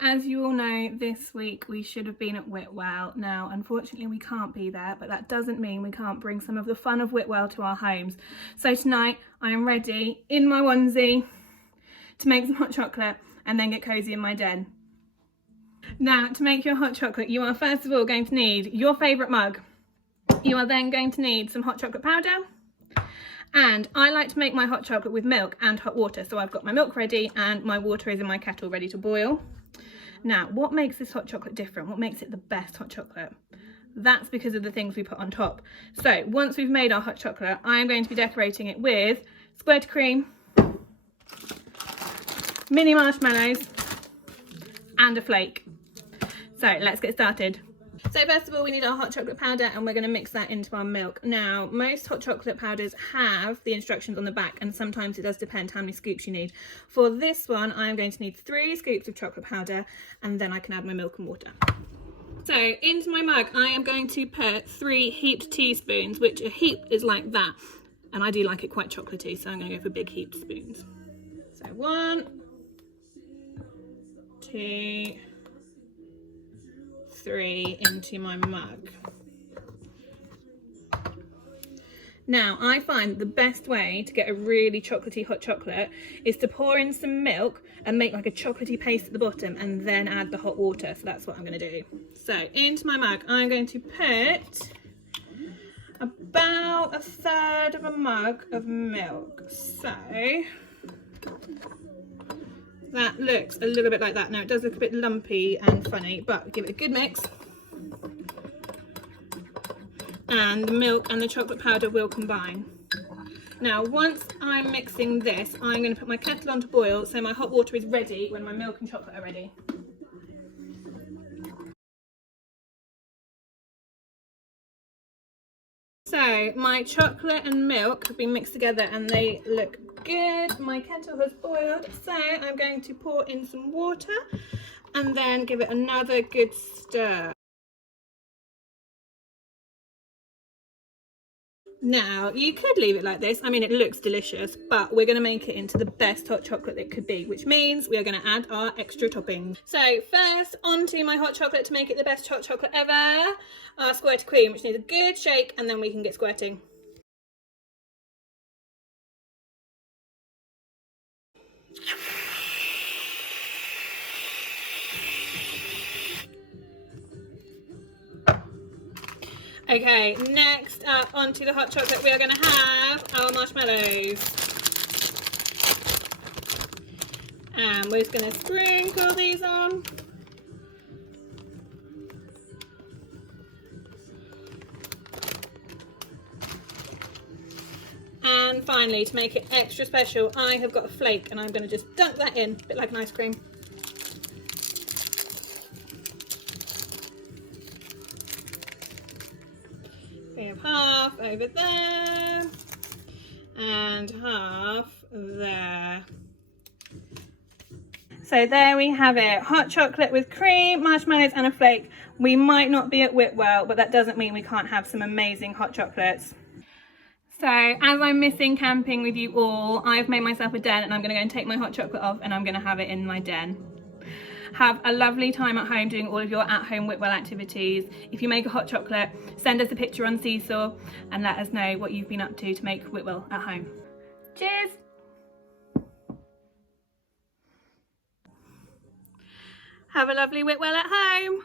as you all know, this week we should have been at Whitwell. Now, unfortunately we can't be there, but that doesn't mean we can't bring some of the fun of Whitwell to our homes. So tonight I am ready in my onesie to make some hot chocolate and then get cozy in my den. Now, to make your hot chocolate, you are first of all going to need your favourite mug. You are then going to need some hot chocolate powder. And I like to make my hot chocolate with milk and hot water. So I've got my milk ready and my water is in my kettle ready to boil. Now, what makes this hot chocolate different? What makes it the best hot chocolate? That's because of the things we put on top. So once we've made our hot chocolate, I am going to be decorating it with squirty cream, mini marshmallows, and a flake. So let's get started. So first of all, we need our hot chocolate powder and we're going to mix that into our milk. Now, most hot chocolate powders have the instructions on the back and sometimes it does depend how many scoops you need. For this one, I'm going to need 3 scoops of chocolate powder and then I can add my milk and water. So into my mug, I am going to put 3 heaped teaspoons, which a heap is like that. And I do like it quite chocolatey, so I'm going to go for big heaped spoons. So 1, 2, 3 into my mug. Now, I find the best way to get a really chocolatey hot chocolate is to pour in some milk and make like a chocolatey paste at the bottom and then add the hot water. So that's what I'm going to do. So into my mug, I'm going to put about 1/3 of a mug of milk. So that looks a little bit like that. Now it does look a bit lumpy and funny, but give it a good mix. And the milk and the chocolate powder will combine. Now once I'm mixing this, I'm going to put my kettle on to boil so my hot water is ready when my milk and chocolate are ready. So my chocolate and milk have been mixed together and they look good. My kettle has boiled, so I'm going to pour in some water and then give it another good stir. Now you could leave it like this. I mean, it looks delicious, but we're going to make it into the best hot chocolate it could be, which means we are going to add our extra toppings. So first, onto my hot chocolate to make it the best hot chocolate ever, our squirty cream, which needs a good shake, and then we can get squirting. Okay, next up onto the hot chocolate, we are going to have our marshmallows. And we're just going to sprinkle these on. And finally, to make it extra special, I have got a flake and I'm going to just dunk that in, a bit like an ice cream. We have half over there and half there. So there we have it, hot chocolate with cream, marshmallows and a flake. We might not be at Whitwell, but that doesn't mean we can't have some amazing hot chocolates. So as I'm missing camping with you all, I've made myself a den and I'm going to go and take my hot chocolate off and I'm going to have it in my den. Have a lovely time at home doing all of your at-home Whitwell activities. If you make a hot chocolate, send us a picture on Seesaw and let us know what you've been up to make Whitwell at home. Cheers! Have a lovely Whitwell at home!